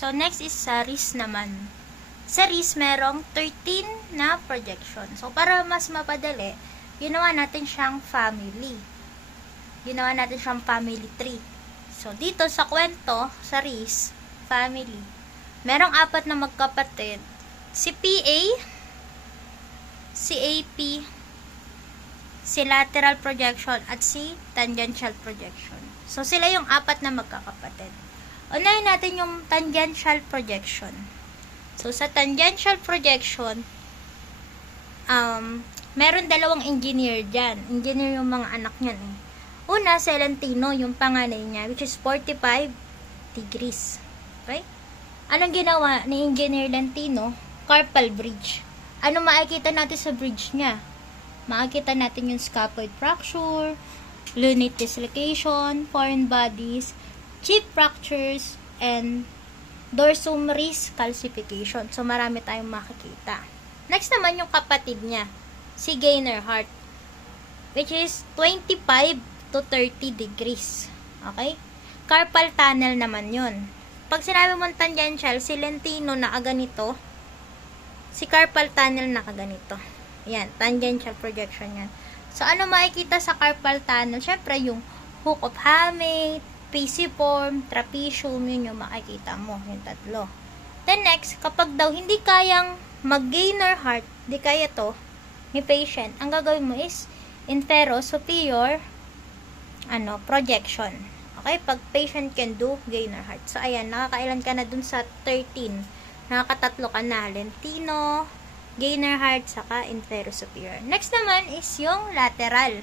So, next is sa RIS naman. Sa RIS, merong 13 na projection. So, para mas mapadali, ginawa natin siyang family. Ginawa natin siyang family tree. So, dito sa kwento, sa RIS, family, merong 4 na magkapatid. Si PA, si AP, si lateral projection, at si tangential projection. So, sila yung 4 na magkakapatid. Unahin natin yung tangential projection. So, sa tangential projection, meron 2 engineer dyan. Engineer yung mga anak niyan eh. Una, si Lentino, yung panganay niya, which is 45 degrees. Okay? Anong ginawa ni Engineer Lentino? Carpal bridge. Ano makikita natin sa bridge niya? Makikita natin yung scaphoid fracture, lunate dislocation, foreign bodies, chip fractures, and dorsomeris calcification. So, marami tayong makikita. Next naman yung kapatid niya, si Gainer Hart, which is 25 to 30 degrees. Okay? Carpal tunnel naman yun. Pag sinabi mong tangential, si Lentino nakaganito, si carpal tunnel nakaganito. Ayan, tangential projection yan. So, ano makikita sa carpal tunnel? Syempre, yung hook of hamate, pisiform, trapezium, yun yung makikita mo, yung 3. Then next, kapag daw hindi kayang mag-Gainer Hart, di kaya to, ni patient, ang gagawin mo is infero-superior projection. Okay? Pag patient can do Gainer Hart. So, ayan, nakakailan ka na dun sa 13. Nakakatatlo ka na. Lentino, Gainer Hart, saka infero-superior. Next naman is yung lateral.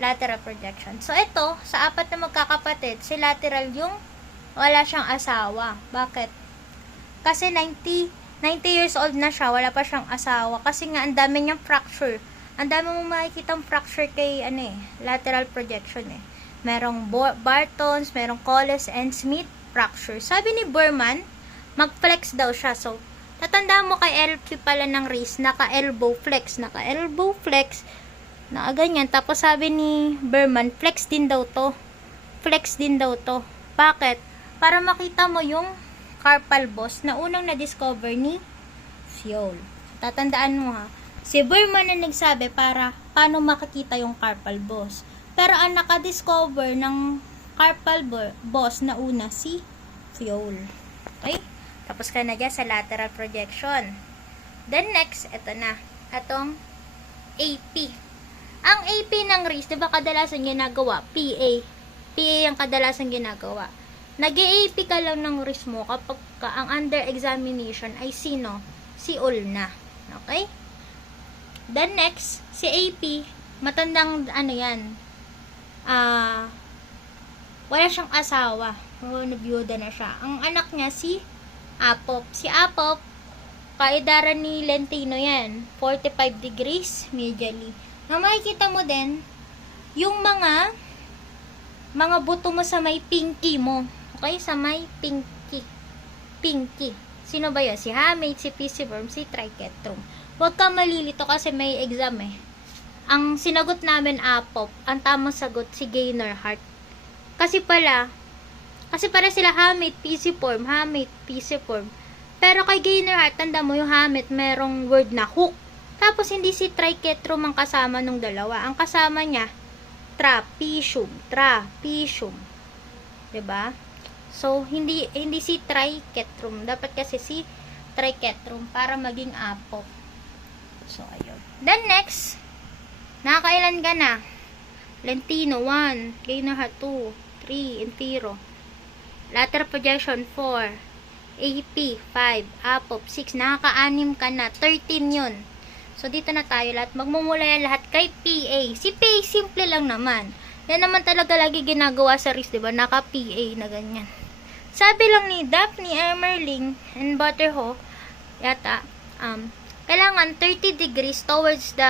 Lateral projection. So, ito, sa 4 na magkakapatid, si lateral yung wala siyang asawa. Bakit? Kasi 90 years old na siya, wala pa siyang asawa. Kasi nga, ang dami niyang fracture. Ang dami mong makikitang fracture kay, lateral projection eh. Merong Barton's, merong Colles and Smith fracture. Sabi ni Berman, mag-flex daw siya. So, tatandaan mo kay LP pala ng RIS, naka-elbow flex. Naka-elbow flex, nakaganyan. Tapos sabi ni Berman, flex din daw to. Flex din daw to. Bakit? Para makita mo yung carpal boss na unang na-discover ni Fiol. Tatandaan mo ha. Si Berman na nagsabi para paano makikita yung carpal boss. Pero ang naka-discover ng carpal boss na una si Fiol. Okay? Tapos ka na dyan sa lateral projection. Then next, ito na. Itong AP. Ang AP ng RIS, diba kadalasan ginagawa? PA. PA ang kadalasan ginagawa. Nag-AP ka lang ng RIS mo kapag ang under examination ay sino? Si ulna. Okay? Then next, si AP, matandang wala siyang asawa. Nabiyuda na siya. Ang anak niya si Apop. Si Apop, kaedaran ni Lentino yan. 45 degrees medially. Makikita mo din, yung mga buto mo sa may pinky mo. Okay? Sa may pinky. Pinky. Sino ba yun? Si hamate, si pisiform, si triquetrum. Huwag ka malilito kasi may exam eh. Ang sinagot namin Apop, ang tamang sagot si Gainer Hart. Kasi pala sila hamate, pisiform, hamate, pisiform. Pero kay Gainer Hart, tanda mo yung hamate, merong word na hook. Tapos hindi si triquetrum ang kasama nung dalawa. Ang kasama niya, trapezium. 'Di ba? So, hindi si triquetrum. Dapat kasi si triquetrum para maging Apop. So, ayun. Then next, nakakailan ka na? Lentino, 1. Gainer Hart, 2. 3. Infero. Lateral projection, 4. AP, 5. Apop, 6. Nakaka-6 ka na. 13 yun. So, dito na tayo lahat. Magmumula yan lahat kay PA. Si PA, simple lang naman. Yan naman talaga lagi ginagawa sa RIS, diba? Naka-PA na ganyan. Sabi lang ni Daphne Emerling and Butterho, yata, kailangan 30 degrees towards the